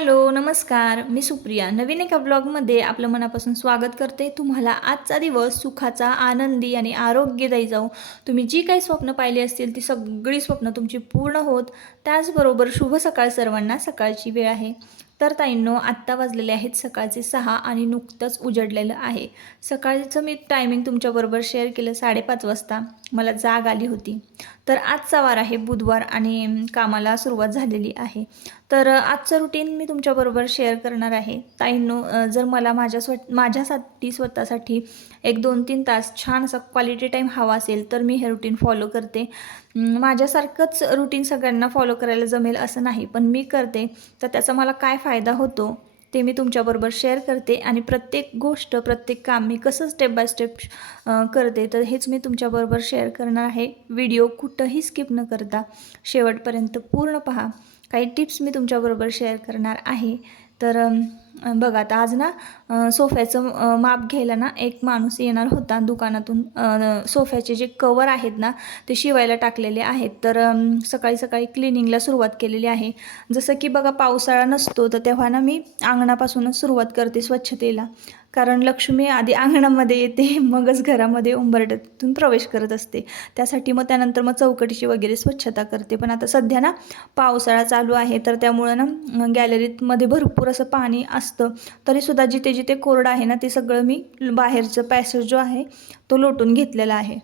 Hello नमस्कार. मी सुप्रिया. नवीन एका ब्लॉगमध्ये आपलं मनापासून स्वागत करते. तुम्हाला आजचा दिवस सुखाचा आनंदी आणि आरोग्यदायी जाऊ तुम्ही जी काही स्वप्न पाहिली असतील ती सगळी स्वप्न तुमची पूर्ण होत. त्याचबरोबर शुभ सकाळ सर्वांना सकाळची वेळ आहे. तर ताईंनो आत्ता वाजलेले आहेत सकाळचे सहा आणि नुकतंच उजडलेलं आहे. सकाळचं मी टायमिंग तुमच्याबरोबर शेअर केलं साडेपाच वाजता. मला जाग आली होती. तर आजचा वार आहे बुधवार आणि कामाला सुरुवात झालेली आहे. तर आजचं रुटीन मी तुमच्याबरोबर शेअर करणार आहे. ताईंनो जर मला माझ्या स्व माझ्यासाठी स्वतःसाठी एक दोन तीन तास छान असा क्वालिटी टाईम हवा असेल तर मी हे रुटीन फॉलो करते. माझ्यासारखंच रुटीन सगळ्यांना फॉलो करायला जमेल असं नाही पण मी करते. तर त्याचा मला काय फायदा होतो? ते मी तुमच्याबरोबर शेअर करते आणि प्रत्येक गोष्ट प्रत्येक काम मी कसं स्टेप बाय स्टेप करते तर हेच मी तुमच्याबरोबर शेअर करणार आहे. व्हिडिओ कुठंही स्किप न करता शेवटपर्यंत पूर्ण पहा. काही टिप्स मी तुमच्याबरोबर शेअर करणार आहे. तर बघा आता आज ना सोफ्याचं माप घ्यायला ना एक माणूस येणार होता दुकानातून. सोफ्याचे जे कवर आहेत ना ते शिवायला टाकलेले आहेत. तर सकाळी सकाळी क्लिनिंगला सुरुवात केलेली आहे. जसं की बघा पावसाळा नसतो तर तेव्हा ना मी अंगणापासूनच सुरुवात करते स्वच्छतेला. कारण लक्ष्मी आधी अंगणामध्ये येते मगच घरामध्ये उंबरट्यातून प्रवेश करत असते. त्यासाठी मग त्यानंतर मग चौकटीची वगैरे स्वच्छता करते. पण आता सध्या ना पावसाळा चालू आहे तर त्यामुळं ना गॅलरीमध्ये भरपूर असं पाणी असतं. तरीसुद्धा जिथे जिथे कोरडं आहे ना ते सगळं मी बाहेरचं पॅसेज जो आहे तो लोटून घेतलेला आहे.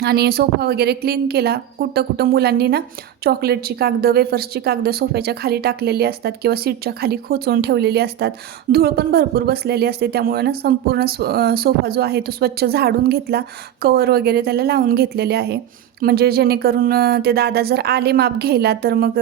आणि सोफा वगैरे क्लीन केला. कुठं कुठं मुलांनी ना चॉकलेटची कागदं वेफर्सची कागदं सोफ्याच्या खाली टाकलेली असतात किंवा सीटच्या खाली खोचून ठेवलेली असतात. धूळ पण भरपूर बसलेली असते. त्यामुळे ना संपूर्ण स्व सोफा जो आहे तो स्वच्छ झाडून घेतला. कवर वगैरे त्याला लावून घेतलेले आहे. म्हणजे जेणेकरून ते दादा जर आले माप घ्यायला तर मग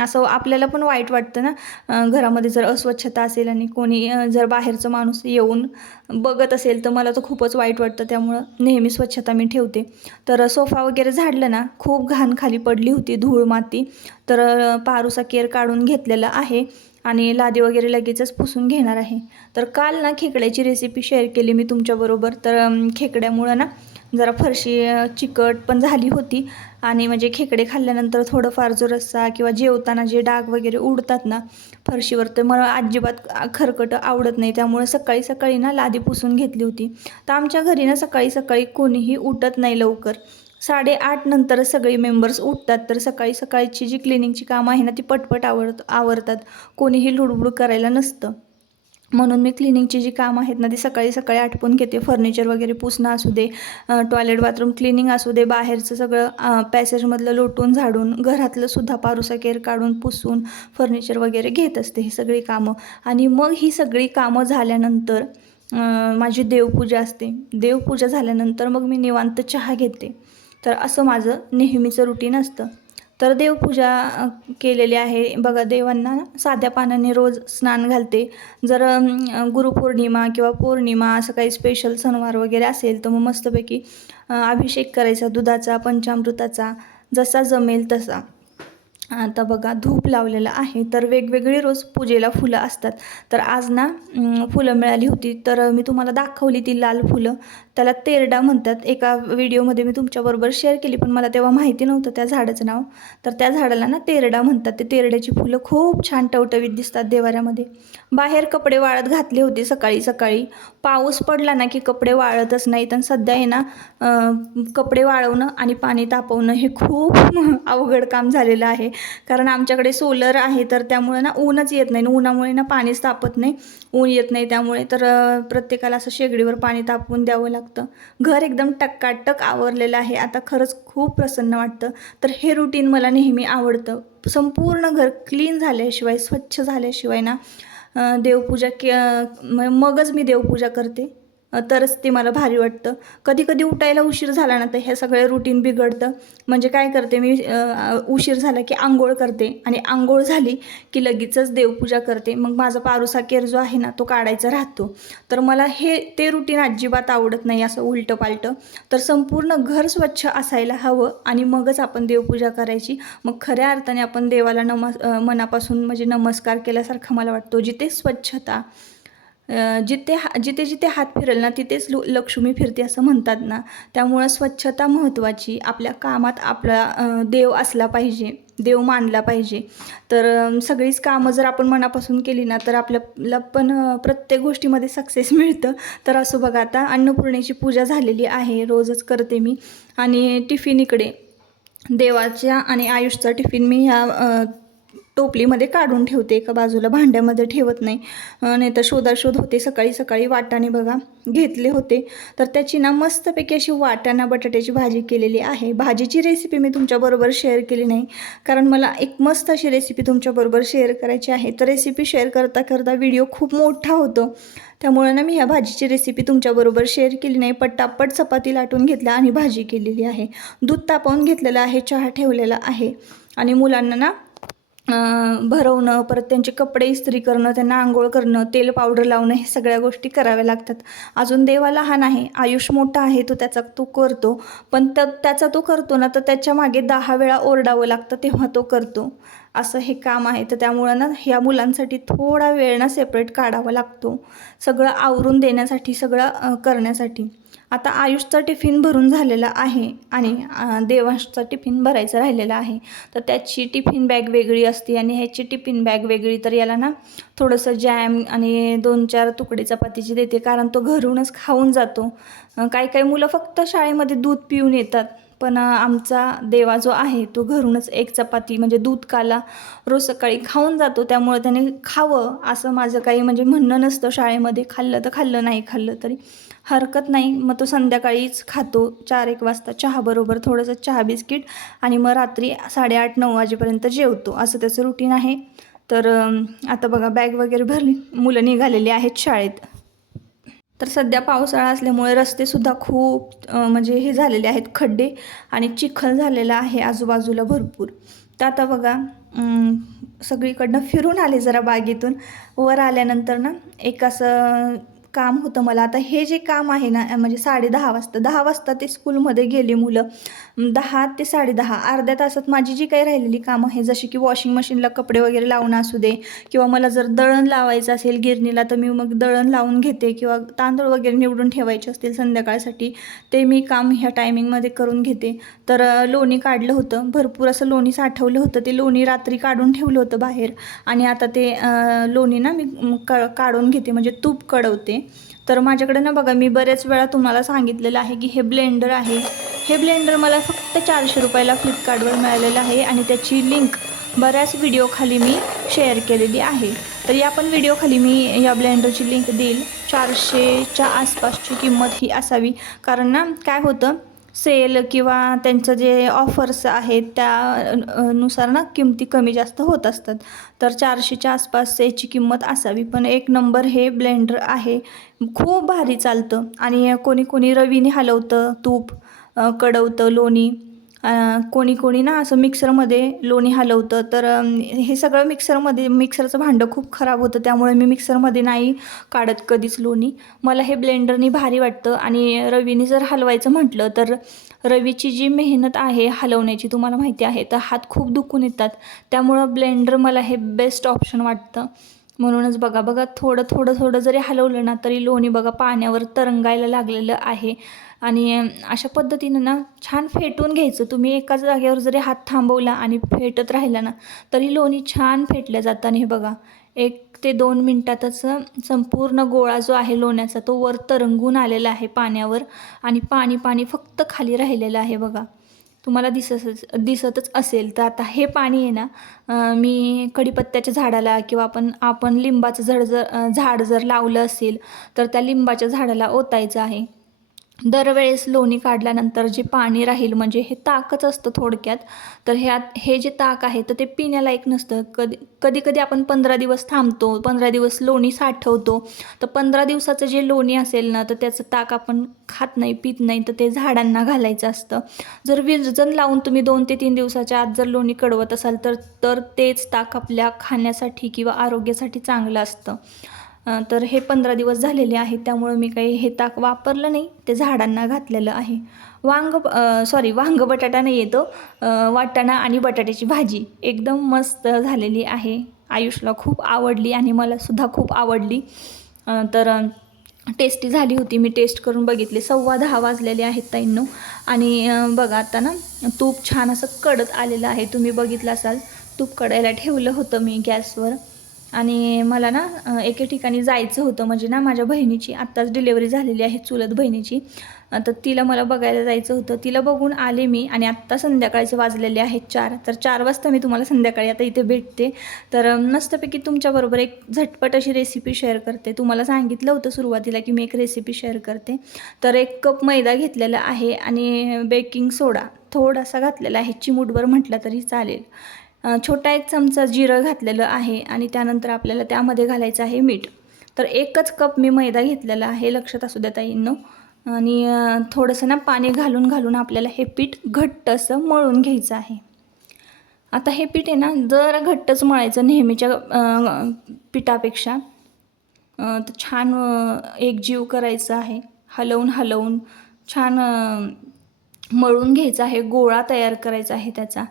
असं आपल्याला पण वाईट वाटतं ना? घरामध्ये जर अस्वच्छता असेल आणि कोणी जर बाहेरचं माणूस येऊन बघत असेल तर मला तर खूपच वाईट वाटतं. त्यामुळं नेहमी स्वच्छता मी ठेवते. तर सोफा वगैरे झाडलं ना खूप घाण खाली पडली होती धूळ माती. तर पारुसा पारूसा केर काढून घेतलेला आहे. आणि लादी वगैरे लगेचच पुसून घेणार आहे. तर काल ना खेकड्याची रेसिपी शेअर केली मी तुमच्याबरोबर तर खेकड्यामुळं ना जरा फरशी चिकट पण झाली होती. आणि म्हणजे खेकडे खाल्ल्यानंतर थोडंफार जो रस्सा किंवा जेवताना जे डाग वगैरे उडतात ना फरशीवर तर मला अजिबात खरकटं आवडत नाही. त्यामुळे सकाळी सकाळी ना लादी पुसून घेतली होती. तर आमच्या घरी ना सकाळी सकाळी कोणीही उठत नाही लवकर. साडेआठ नंतर सगळे मेंबर्स उठतात तर सकाळी सकाळची जी क्लिनिंगची कामं आहे ना ती पटपट आवडत आवरतात. कोणीही लुडबुड करायला नसतं. म्हणून मी क्लिनिंगची जी कामं आहेत ना ती सकाळी सकाळी आटपून घेते. फर्निचर वगैरे पुसणं असू दे टॉयलेट बाथरूम क्लिनिंग असू दे बाहेरचं सगळं पॅसेजमधलं लोटून झाडून घरातलं सुद्धा पारुसा केर काढून पुसून फर्निचर वगैरे घेत असते ही सगळी कामं. आणि मग ही सगळी कामं झाल्यानंतर माझी देवपूजा असते. देवपूजा झाल्यानंतर मग मी निवांत चहा घेते. तर असं माझं नेहमीचं रुटीन असतं. तर देवपूजा केलेली आहे. बघा देवांना साध्या पाण्याने रोज स्नान घालते. जर गुरुपौर्णिमा किंवा पौर्णिमा असं काही स्पेशल सणवार वगैरे असेल तर मग मस्तपैकी अभिषेक करायचा दुधाचा पंचामृताचा जसा जमेल तसा. आता बघा धूप लावलेलं आहे. तर वेगवेगळी रोज पूजेला फुलं असतात. तर आज ना फुलं मिळाली होती. तर मी तुम्हाला दाखवली ती लाल फुलं. त्याला तेरडा म्हणतात. एका व्हिडिओमध्ये मी तुमच्याबरोबर शेअर केली पण मला तेव्हा माहिती नव्हतं त्या झाडाचं नाव. तर त्या झाडाला ना तेरडा म्हणतात. ते तेरड्याची फुलं खूप छान टवटवीत दिसतात देवाऱ्यामध्ये. बाहेर कपडे वाळत घातले होते सकाळी सकाळी. पाऊस पडला ना की कपडे वाळतच नाहीत. आणि सध्या आहे ना कपडे वाळवणं आणि पाणी तापवणं हे खूप अवघड काम झालेलं आहे. कारण आमच्याकडे सोलर आहे तर त्यामुळे ना ऊनच येत नाही. उन्हामुळे ना पाणीच तापत नाही. ऊन येत नाही त्यामुळे. तर प्रत्येकाला असं शेगडीवर पाणी तापवून द्यावं लागतं. घर एकदम टक्काटक आवरलेलं आहे. आता खरंच खूप प्रसन्न वाटतं. तर हे रुटीन मला नेहमी आवडतं. संपूर्ण घर क्लीन झाल्याशिवाय स्वच्छ झाल्याशिवाय ना देवपूजा के मगच मी देवपूजा करते. तरच ते मला भारी वाटतं. कधी कधी उठायला उशीर झाला ना तर हे सगळं रुटीन बिघडतं. म्हणजे काय करते मी उशीर झाला की आंघोळ करते आणि आंघोळ झाली की लगेचच देवपूजा करते. मग माझा पारुसा केर जो आहे ना तो काढायचा राहतो. तर मला हे ते रुटीन अजिबात आवडत नाही असं उलटं पालटं तर संपूर्ण घर स्वच्छ असायला हवं आणि मगच आपण देवपूजा करायची. मग खऱ्या अर्थाने आपण देवाला नमस मनापासून म्हणजे नमस्कार केल्यासारखा मला वाटतो. जिथे स्वच्छता जिथे हा जिथे जिथे हात फिरेल ना तिथेच लु लक्ष्मी फिरते असं म्हणतात ना. त्यामुळं स्वच्छता महत्त्वाची. आपल्या कामात आपला देव असला पाहिजे देव मानला पाहिजे. तर सगळीच कामं जर आपण मनापासून केली ना तर आपल्याला पण प्रत्येक गोष्टीमध्ये सक्सेस मिळतं. तर असं बघा आता अन्नपूर्णेची पूजा झालेली आहे. रोजच करते मी. आणि टिफिन इकडे. देवाच्या आणि आयुषचा टिफिन मी ह्या टोपलीमध्ये काढून ठेवते एका बाजूला भांड्यामध्ये ठेवत नाही. नाही तर शोधाशोध होते सकाळी सकाळी वाटाणे बघा घेतले होते. तर त्याची ना मस्तपैकी अशी वाटाणा बटाट्याची भाजी केलेली आहे. भाजीची रेसिपी मी तुमच्याबरोबर शेअर केली नाही कारण मला एक मस्त अशी रेसिपी तुमच्याबरोबर शेअर करायची आहे. तर रेसिपी शेअर करता करता व्हिडिओ खूप मोठा होतो. त्यामुळे ना मी ह्या भाजीची रेसिपी तुमच्याबरोबर शेअर केली नाही. पट्टापट चपाती लाटून घेतला आणि भाजी केलेली आहे. दूध तापवून घेतलेलं आहे चहा ठेवलेला आहे. आणि मुलांना ना भरवणं परत त्यांचे कपडे इस्त्री करणं त्यांना आंघोळ करणं तेल पावडर लावणं हे सगळ्या गोष्टी कराव्या लागतात. अजून देवा लहान आहे आयुष मोठा आहे तो त्याचा तो करतो. पण त्या त्याचा तो करतो ना तर त्याच्यामागे दहा वेळा ओरडावं लागतं तेव्हा तो करतो. असं हे काम आहे. तर त्यामुळं ना ह्या मुलांसाठी थोडा वेळ ना सेपरेट काढावा लागतो. सगळं आवरून देण्यासाठी सगळं करण्यासाठी. आता आयुषचा टिफिन भरून झालेला आहे आणि देवांशचा टिफिन भरायचा राहिलेला आहे. तर त्याची टिफिन बॅग वेगळी असते आणि ह्याची टिफिन बॅग वेगळी तर याला ना थोडंसं जॅम आणि दोन चार तुकडे चपातीचे देते कारण तो घरूनच खाऊन जातो. काही काही मुलं फक्त शाळेमध्ये दूध पिऊन येतात पण आमचा देवा जो आहे तो घरूनच एक चपाती म्हणजे दूध काला रोज सकाळी खाऊन जातो. त्यामुळे त्याने खावं असं माझं काही म्हणजे म्हणणं नसतं शाळेमध्ये. खाल्लं तर खाल्लं नाही खाल्लं तरी. हरकत नाही. मग तो संध्याकाळीच खातो. चार एक वाजता चहाबरोबर थोडंसं चहा बिस्किट आणि मग रात्री साडेआठ नऊ वाजेपर्यंत जेवतो. असं त्याचं रुटीन आहे. तर आता बघा बॅग वगैरे भरली. मुलं निघालेली आहेत शाळेत. तर सध्या पावसाळा असल्यामुळे रस्तेसुद्धा खूप म्हणजे हे झालेले आहेत खड्डे आणि चिखल झालेला आहे आजूबाजूला भरपूर. तर आता बघा सगळीकडनं फिरून आले जरा बागेतून. वर आल्यानंतर ना एक असं काम होतं मला. आता हे जे काम आहे ना म्हणजे साडे दहा वाजता दहा वाजता ते स्कूलमध्ये गेले मुलं. दहा ते साडेदहा अर्ध्या तासात माझी जी काही राहिलेली कामं आहे जशी की वॉशिंग मशीनला कपडे वगैरे लावणं असू दे किंवा मला जर दळण लावायचं असेल गिरणीला तर मी मग दळण लावून घेते किंवा तांदूळ वगैरे निवडून ठेवायचे असतील संध्याकाळसाठी ते मी काम ह्या टायमिंगमध्ये करून घेते. तर लोणी काढलं होतं भरपूर असं लोणी साठवलं होतं ते लोणी रात्री काढून ठेवलं होतं बाहेर. आणि आता ते लोणी ना मी क काढून घेते म्हणजे तूप कढवते तर माझ्याकडे ना बघा मी बऱ्याच वेळा तुम्हाला सांगितलेलं आहे की हे ब्लेंडर आहे. हे ब्लेंडर मला फक्त चारशे रुपयाला फ्लिपकार्टवर मिळालेलं आहे आणि त्याची लिंक बऱ्याच व्हिडिओखाली मी शेअर केलेली आहे. तर या पण व्हिडिओखाली मी या ब्लेंडरची लिंक देईल. चारशेच्या आसपासची किंमत ही असावी. कारण ना काय होतं सेल किंवा त्यांचं जे ऑफर्स आहेत त्या नुसार ना किमती कमी जास्त होत असतात. तर चारशेच्या आसपास याची किंमत असावी पण एक नंबर हे ब्लेंडर आहे. खूप भारी चालतं. आणि कोणी कोणी रवीने हलवतं तूप कडवतं लोणी. कोणी कोणी ना असं मिक्सरमध्ये लोणी हलवतं. तर हे सगळं मिक्सरमध्ये मिक्सरचं भांडं खूप खराब होतं. त्यामुळे मी मिक्सरमध्ये नाही काढत कधीच लोणी. मला हे ब्लेंडरनी भारी वाटतं. आणि रवीने जर हलवायचं म्हटलं तर रवीची जी मेहनत आहे हलवण्याची तुम्हाला माहिती आहे तर हात खूप दुखून येतात. त्यामुळं ब्लेंडर मला हे बेस्ट ऑप्शन वाटतं. म्हणूनच बघा बघा थोडं थोडं थोडं जरी हलवलं ना तरी लोणी बघा पाण्यावर तरंगायला लागलेलं आहे. आणि अशा पद्धतीनं ना छान फेटून घ्यायचं. तुम्ही एकाच जागेवर जरी हात थांबवला आणि फेटत राहिला ना तरी लोणी छान फेटल्या जातं आणि हे बघा एक ते दोन मिनटातच संपूर्ण गोळा जो आहे लोण्याचा तो वर तरंगून आलेला आहे पाण्यावर. आणि पाणी पाणी फक्त खाली राहिलेलं आहे बघा. तुम्हाला दिसतच दिसतच असेल. तर आता हे पाणी आहे ना मी कडीपत्त्याच्या झाडाला किंवा आपण आपण लिंबाचं झाड जर झाड जर लावलं असेल तर त्या लिंबाच्या झाडाला ओतायचं आहे. दरवेळेस लोणी काढल्यानंतर जे पाणी राहील म्हणजे हे ताकच असतं थोडक्यात तर ह्यात हे जे ताक आहे तर ते पिण्यालायक नसतं. कधी कधी कधी आपण पंधरा दिवस थांबतो पंधरा दिवस लोणी साठवतो तर पंधरा दिवसाचं जे लोणी असेल ना तर त्याचं ताक आपण खात नाही पित नाही तर ते झाडांना घालायचं असतं. जर विरजन लावून तुम्ही दोन ते तीन दिवसाच्या आत जर लोणी कडवत असाल तर तर तेच ताक आपल्या खाण्यासाठी किंवा आरोग्यासाठी चांगलं असतं. तर हे पंधरा दिवस झालेले आहेत त्यामुळं मी काही हे ताक वापरलं नाही ते झाडांना घातलेलं आहे. वांग सॉरी वांग बटाटा नाही येतो वाटाणा आणि बटाट्याची भाजी एकदम मस्त झालेली आहे. आयुषला खूप आवडली आणि मला सुद्धा खूप आवडली. तर टेस्टी झाली होती. मी टेस्ट करून बघितली. सव्वा दहा वाजलेले आहेत ताईंनो. आणि बघा आता ना तूप छान असं कडत आलेलं आहे. तुम्ही बघितलं असाल तूप कडायला ठेवलं होतं मी गॅसवर. आणि मला ना एके ठिकाणी जायचं होतं. म्हणजे ना माझ्या बहिणीची आत्ताच डिलेवरी झालेली आहे चुलत बहिणीची. तर तिला मला बघायला जायचं होतं. तिला बघून आले मी आणि आत्ता संध्याकाळचे वाजलेले आहेत चार. तर चार वाजता मी तुम्हाला संध्याकाळी आता इथे भेटते. तर मस्तपैकी तुमच्याबरोबर एक झटपट अशी रेसिपी शेअर करते. तुम्हाला सांगितलं होतं सुरुवातीला की मी एक रेसिपी शेअर करते. तर एक कप मैदा घेतलेला आहे आणि बेकिंग सोडा थोडासा घातलेला आहे. चिमूटभर म्हटलं तरी चालेल. छोटा एक चमचा जिरं घातलेलं आहे आणि त्यानंतर आपल्याला त्यामध्ये घालायचं आहे मीठ. तर एकच कप मी मैदा घेतलेला आहे लक्षात असू द्या ताईंनो. आणि थोडंसं ना पाणी घालून घालून आपल्याला हे पीठ घट्ट असं मळून घ्यायचं आहे. आता हे पीठ आहे ना जरा घट्टच मळायचं नेहमीच्या पिठापेक्षा. तर छान एकजीव करायचं आहे हलवून हलवून. छान मळून घ्यायचा आहे गोळा तयार करायचा आहे त्याचा.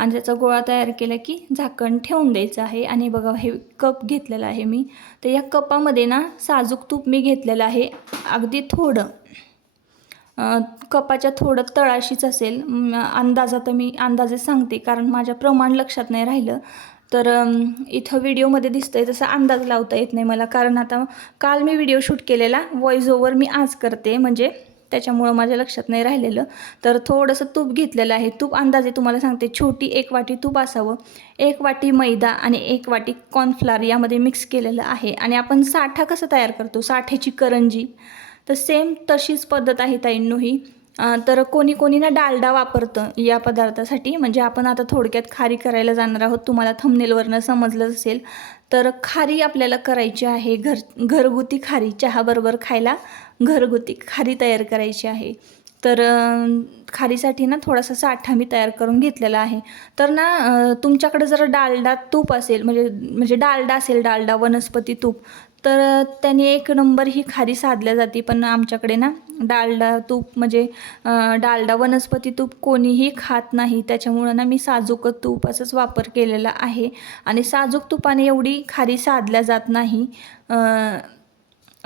आणि त्याचा गोळा तयार केला की झाकण ठेवून द्यायचं आहे. आणि बघा हे कप घेतलेलं आहे मी. तर या कपामध्ये ना साजूक तूप मी घेतलेलं आहे. अगदी थोडं. कपाच्या थोडं तळाशीच असेल. अंदाजात मी अंदाजे सांगते कारण माझ्या प्रमाण लक्षात नाही राहिलं. तर इथं व्हिडिओमध्ये दिसतं आहे तसा अंदाज लावता येत नाही मला कारण आता काल मी व्हिडिओ शूट केलेला. व्हॉइस ओवर मी आज करते. म्हणजे त्याच्यामुळं माझ्या लक्षात नाही राहिलेलं. तर थोडंसं तूप घेतलेलं आहे. तूप अंदाजे तुम्हाला सांगते छोटी एक वाटी तूप असावं एक वाटी मैदा आणि एक वाटी कॉर्नफ्लावर यामध्ये मिक्स केलेलं आहे. आणि आपण साठा कसं तयार करतो? साठ्याची करंजी. तर सेम तशीच पद्धत आहे ताईंनो ही. तर कोणी कोणी ना डालडा वापरतं या पदार्थासाठी. म्हणजे आपण आता थोडक्यात खारी करायला जाणार आहोत. तुम्हाला थमनेलवरनं समजलं असेल. तर खारी आपल्याला करायची आहे. घर घरगुती खारी चहाबरोबर खायला घरगुती खारी तयार करायची आहे. तर खारीसाठी ना थोडासा साठा मी तयार करून घेतलेला आहे. तर ना तुमच्याकडे जर डालडा तूप असेल म्हणजे म्हणजे डालडा असेल डालडा वनस्पती तूप तर त्याने एक नंबर ही खारी साधल्या जाते. पण आमच्याकडे ना डालडा तूप म्हणजे डालडा वनस्पती तूप कोणीही खात नाही. त्याच्यामुळं ना मी साजूक तूप असंच वापर केलेला आहे. आणि साजूक तुपाने एवढी खारी साधल्या जात नाही.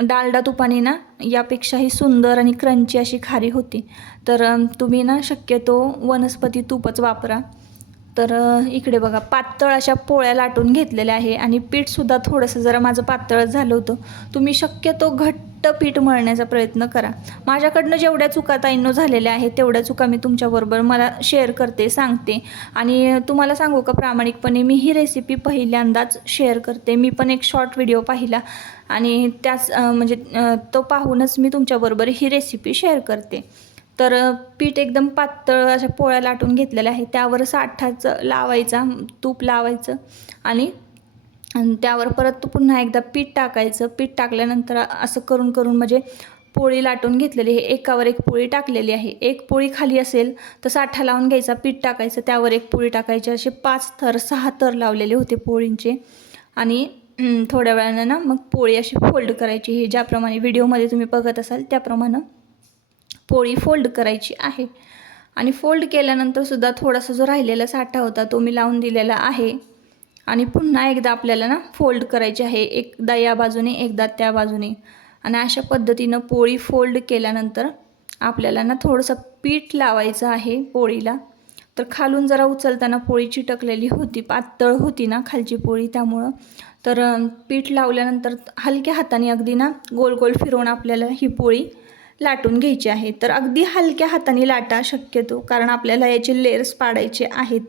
डालडा तुपाने ना यापेक्षाही सुंदर आणि क्रंची अशी खारी होती. तर तुम्ही ना शक्यतो वनस्पती तूपच वापरा. तर इकडे बघा पातळ अशा पोळ्या लाटून घेतलेल्या आहे आणि पीठसुद्धा थोडंसं जरा माझं पातळ झालं होतं. तुम्ही शक्यतो घट्ट पीठ मळण्याचा प्रयत्न करा. माझ्याकडनं जेवढ्या चुका ताईंनो झालेल्या आहेत तेवढ्या चुका मी तुमच्याबरोबर मला शेअर करते सांगते. आणि तुम्हाला सांगू का प्रामाणिकपणे मी ही रेसिपी पहिल्यांदाच शेअर करते. मी पण एक शॉर्ट व्हिडिओ पाहिला आणि त्याच म्हणजे तो पाहूनच मी तुमच्याबरोबर ही रेसिपी शेअर करते. तर पीठ एकदम पातळ अशा पोळ्या लाटून घेतलेल्या आहे त्यावर साठाचं लावायचा तूप लावायचं आणि आणि त्यावर परत पुन्हा एकदा पीठ टाकायचं. पीठ टाकल्यानंतर असं करून करून म्हणजे पोळी लाटून घेतलेली आहे. एकावर एक पोळी टाकलेली आहे. एक पोळी खाली असेल तर साठा लावून घ्यायचा पीठ टाकायचं. त्यावर एक पोळी टाकायची. असे पाच थर सहा थर लावलेले होते पोळींचे. आणि थोड्या वेळानं ना मग पोळी अशी फोल्ड करायची. हे ज्याप्रमाणे व्हिडिओमध्ये तुम्ही बघत असाल त्याप्रमाणे पोळी फोल्ड करायची आहे. आणि फोल्ड केल्यानंतरसुद्धा थोडासा जो राहिलेला साठा होता तो मी लावून दिलेला आहे. आणि पुन्हा एकदा आपल्याला ना फोल्ड करायची आहे. एकदा या बाजूने एकदा त्या बाजूने. आणि अशा पद्धतीनं पोळी फोल्ड केल्यानंतर आपल्याला ना थोडंसं पीठ लावायचं आहे पोळीला. तर खालून जरा उचलताना पोळी चिटकलेली होती पातळ होती ना खालची पोळी त्यामुळं. तर पीठ लावल्यानंतर हलक्या हाताने अगदी ना गोल गोल फिरवून आपल्याला ही पोळी लाटून घ्यायची आहे. तर अगदी हलक्या हाताने लाटा शक्यतो कारण आपल्याला याचे लेअर्स पाडायचे आहेत.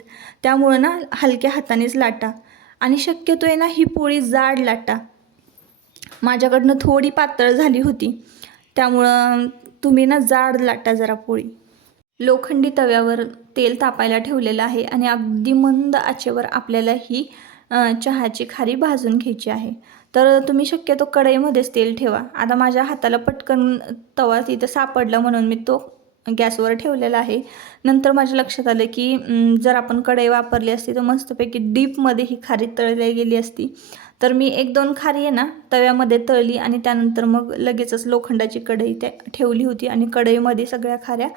त्यामुळं ना हलक्या हातानेच लाटा. आणि शक्यतो आहे ना ही पोळी जाड लाटा. माझ्याकडनं थोडी पातळ झाली होती. त्यामुळं तुम्ही ना जाड लाटा जरा पोळी. लोखंडी तव्यावर तेल तापायला ठेवलेलं आहे आणि अगदी मंद आचेवर आपल्याला ही चहाची खारी भाजून घ्यायची आहे. तर तुम्ही शक्यतो कढईमध्येच तेल ठेवा. आता माझ्या हाताला पटकन तवा तिथं सापडला म्हणून मी तो गॅसवर ठेवलेला आहे. नंतर माझ्या लक्षात आलं की जर आपण कढई वापरली असती तर मस्तपैकी डीपमध्ये ही खारी तळली गेली असती. तर मी एक दोन खारी आहे ना तव्यामध्ये तळली आणि त्यानंतर मग लगेचच लोखंडाची कढई त्या ठेवली होती आणि कढईमध्ये सगळ्या खाऱ्या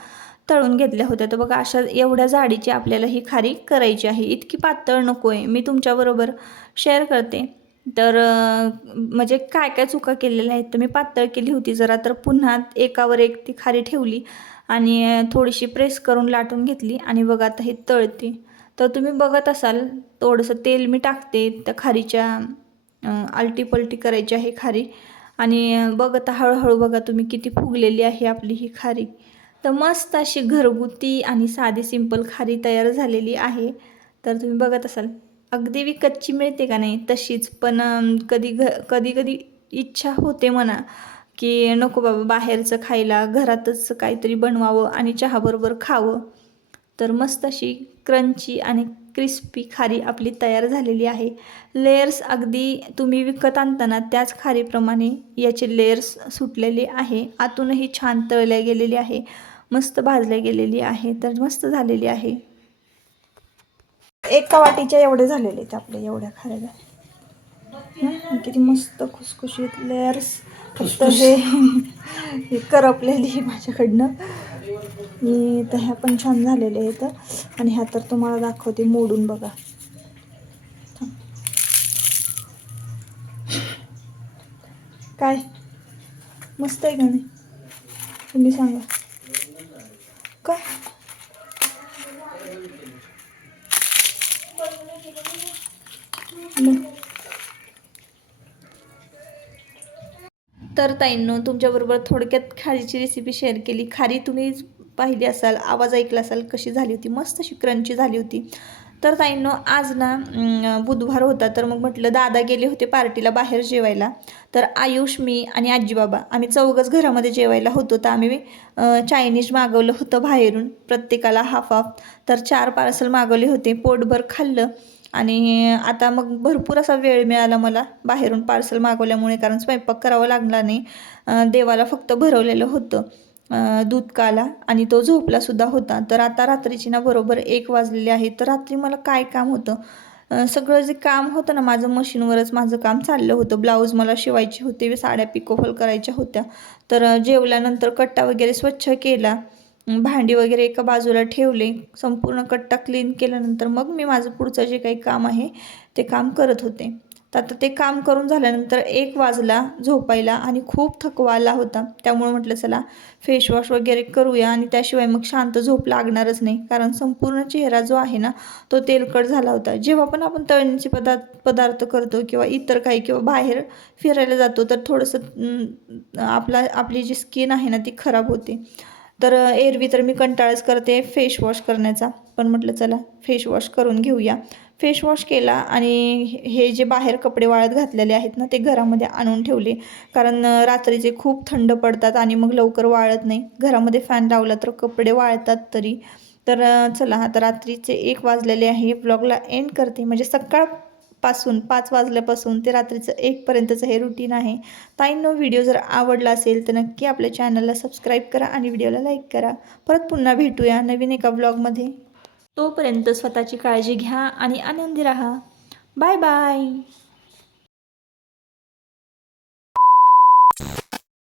तळून घेतल्या होत्या. तर बघा अशा एवढ्या जाडीची आपल्याला ही खारी करायची आहे. इतकी पातळ नको आहे मी तुमच्याबरोबर शेअर करते. तर म्हणजे काय काय चुका केलेल्या आहेत तर मी पातळ केली होती. जरा तर पुन्हा एकावर एक ती खारी ठेवली आणि थोडीशी प्रेस करून लाटून घेतली आणि बघा आता हे तळते. तर तुम्ही बघत असाल थोडंसं तेल मी टाकते. त्या खारीच्या अं, आलटी पलटी करायची आहे खारी. आणि अं, बघत हळूहळू बघा तुम्ही किती फुगलेली आहे आपली ही खारी. तर मस्त अशी घरगुती आणि साधी सिंपल खारी तयार झालेली आहे. तर तुम्ही बघत असाल. अगदी विकतची मिळते का नाही तशीच. पण कधी घ कधी कधी इच्छा होते म्हणा की नको बाबा बाहेरचं खायला घरातच काहीतरी बनवावं आणि चहाबरोबर खावं. तर मस्त अशी क्रंची आणि क्रिस्पी खारी आपली तयार झालेली आहे. लेयर्स अगदी तुम्ही विकत आणताना त्याच खारीप्रमाणे याचे लेयर्स सुटलेले आहे. आतूनही छान तळल्या गेलेली आहे. मस्त भाजल्या गेलेली आहे. तर मस्त झालेली आहे. एका वाटीच्या एवढे झालेले आहेत आपले एवढ्या खाऱ्या हं, किती मस्त खुसखुशीत लेयर्स फक्त हे करपलेली माझ्याकडनं. मी तर ह्या पण छान झालेल्या आहेत. आणि ह्या तर तुम्हाला दाखवते मोडून बघा. काय? मस्त आहे का नाही? तुम्ही सांगा. काय? तर ताईंनो तुमच्याबरोबर थोडक्यात खारीची रेसिपी शेअर केली. खारी तुम्ही पाहिली असाल आवाज ऐकला असाल कशी झाली होती? मस्त अशी क्रंची झाली होती. तर ताईंनो आज ना बुधवार होता तर मग म्हटलं दादा गेले होते पार्टीला बाहेर जेवायला. तर आयुष मी आणि आजीबाबा आम्ही चौघच घरामध्ये जेवायला होतो. तर आम्ही चायनीज मागवलं होतं बाहेरून प्रत्येकाला हाफ हाफ तर चार पार्सल मागवले होते. पोटभर खाल्लं. आणि आता मग भरपूर असा वेळ मिळाला मला बाहेरून पार्सल मागवल्यामुळे कारण स्वयंपाक करावा लागला नाही. देवाला फक्त भरवलेलं होतं. दूध काला आणि तो झोपलासुद्धा होता. तर आता रात्रीची ना बरोबर एक वाजलेली आहे. तर रात्री मला काय काम होतं? सगळं जे काम होतं ना माझं मशीनवरच माझं काम चाललं होतं. ब्लाऊज मला शिवायचे होते साड्या पिकोफल करायच्या होत्या. तर जेवल्यानंतर कट्टा वगैरे स्वच्छ केला. भांडी वगैरे एका बाजूला ठेवले संपूर्ण कट्टा क्लीन केल्यानंतर मग मी माझं पुढचं जे काही काम आहे ते काम करत होते. तर आता ते काम करून झाल्यानंतर एक वाजला झोपायला आणि खूप थकवा आला होता. त्यामुळे म्हटलं चला फेसवॉश वगैरे करूया आणि त्याशिवाय मग शांत झोप लागणारच नाही. कारण संपूर्ण चेहरा जो आहे ना तो तेलकट झाला होता. जेव्हा पण आपण तळणीचे पदार्थ पदार्थ करतो किंवा इतर काही किंवा बाहेर फिरायला जातो तर थोडंसं आपला आपली जी स्किन आहे ना ती खराब होते. तर एरवी तर मी कंटाळच करते फेस वॉश करण्याचा. पण म्हटलं चला फेस वॉश करून घेऊया. फेस वॉश केला आणि हे- हे जे बाहेर कपडे वाळत घातलेले आहेत ना ते घरामध्ये आणून ठेवले. कारण रात्रीचे खूप थंड पडतात आणि मग लवकर वाळत नाही. घरामध्ये फॅन लावला तर कपडे वाळतात तरी. तर चला आता रात्रीचे एक वाजलेले आहे. ब्लॉगला एंड करते. म्हणजे सकाळ पासून पाच वाजल्यापासून ते रात्रीचं एकपर्यंतचं हे रुटीन आहे. ताईंनो व्हिडिओ जर आवडला असेल तर नक्की आपल्या चॅनलला सबस्क्राईब करा आणि व्हिडिओला लाईक करा. परत पुन्हा भेटूया नवीन एका ब्लॉगमध्ये तोपर्यंत स्वतःची काळजी घ्या आणि आनंदी राहा. Bye bye